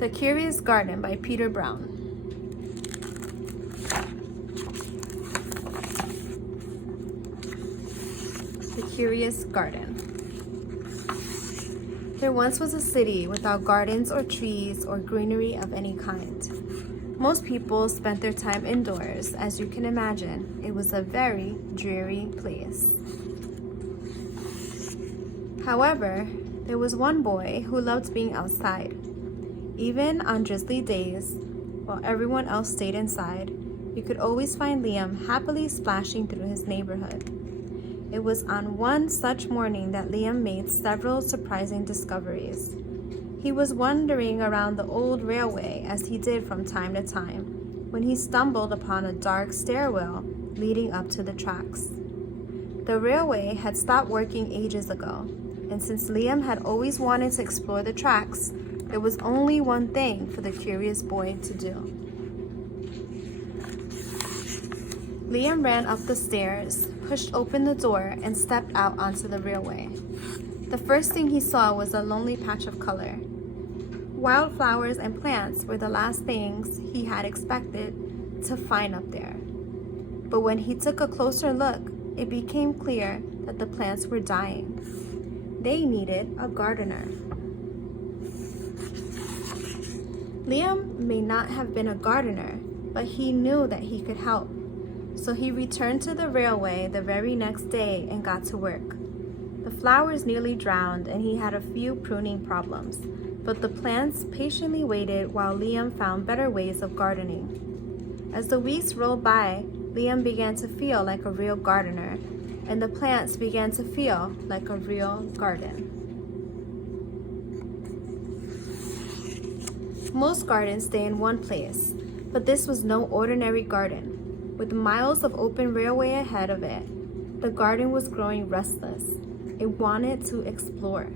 The Curious Garden by Peter Brown. The Curious Garden. There once was a city without gardens or trees or greenery of any kind. Most people spent their time indoors. As you can imagine, it was a very dreary place. However, there was one boy who loved being outside. Even on drizzly days, while everyone else stayed inside, you could always find Liam happily splashing through his neighborhood. It was on one such morning that Liam made several surprising discoveries. He was wandering around the old railway as he did from time to time, when he stumbled upon a dark stairwell leading up to the tracks. The railway had stopped working ages ago, and since Liam had always wanted to explore the tracks, there was only one thing for the curious boy to do. Liam ran up the stairs, pushed open the door, and stepped out onto the railway. The first thing he saw was a lonely patch of color. Wildflowers and plants were the last things he had expected to find up there. But when he took a closer look, it became clear that the plants were dying. They needed a gardener. Liam may not have been a gardener, but he knew that he could help. So he returned to the railway the very next day and got to work. The flowers nearly drowned and he had a few pruning problems, but the plants patiently waited while Liam found better ways of gardening. As the weeks rolled by, Liam began to feel like a real gardener, and the plants began to feel like a real garden. Most gardens stay in one place, but this was no ordinary garden. With miles of open railway ahead of it, the garden was growing restless. It wanted to explore.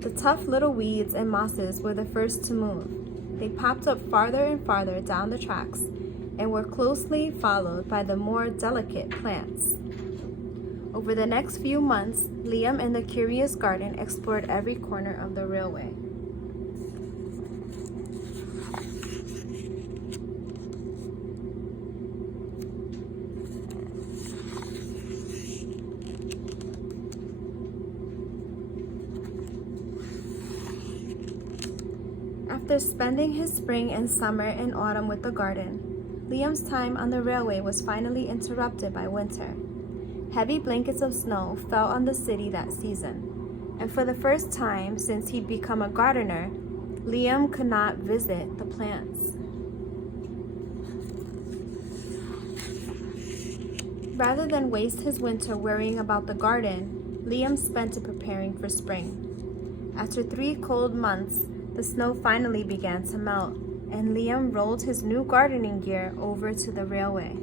The tough little weeds and mosses were the first to move. They popped up farther and farther down the tracks and were closely followed by the more delicate plants. Over the next few months, Liam and the Curious Garden explored every corner of the railway. After spending his spring and summer and autumn with the garden, Liam's time on the railway was finally interrupted by winter. Heavy blankets of snow fell on the city that season, and for the first time since he'd become a gardener, Liam could not visit the plants. Rather than waste his winter worrying about the garden, Liam spent it preparing for spring. After 3 cold months, the snow finally began to melt, and Liam rolled his new gardening gear over to the railway.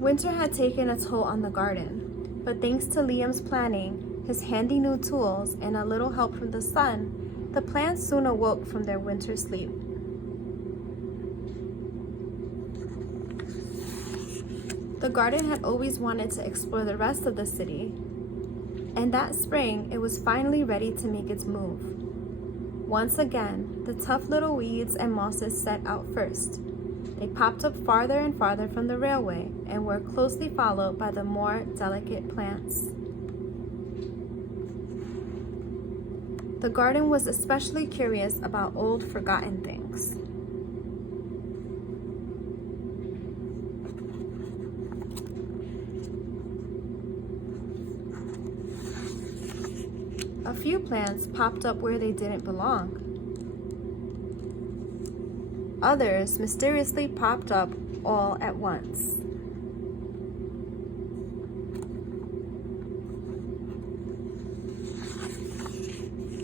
Winter had taken a toll on the garden, but thanks to Liam's planning, his handy new tools, and a little help from the sun, the plants soon awoke from their winter sleep. The garden had always wanted to explore the rest of the city, and that spring it was finally ready to make its move. Once again, the tough little weeds and mosses set out first. They popped up farther and farther from the railway and were closely followed by the more delicate plants. The garden was especially curious about old, forgotten things. A few plants popped up where they didn't belong. Others mysteriously popped up all at once.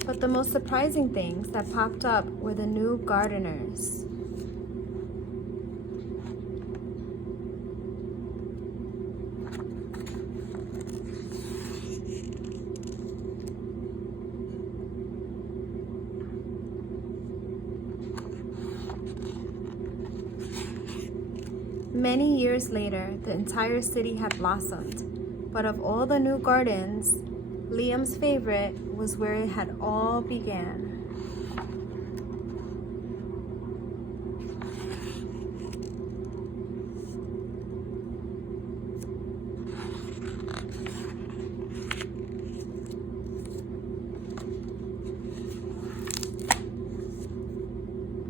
But the most surprising things that popped up were the new gardeners. Many years later, the entire city had blossomed, but of all the new gardens, Liam's favorite was where it had all began.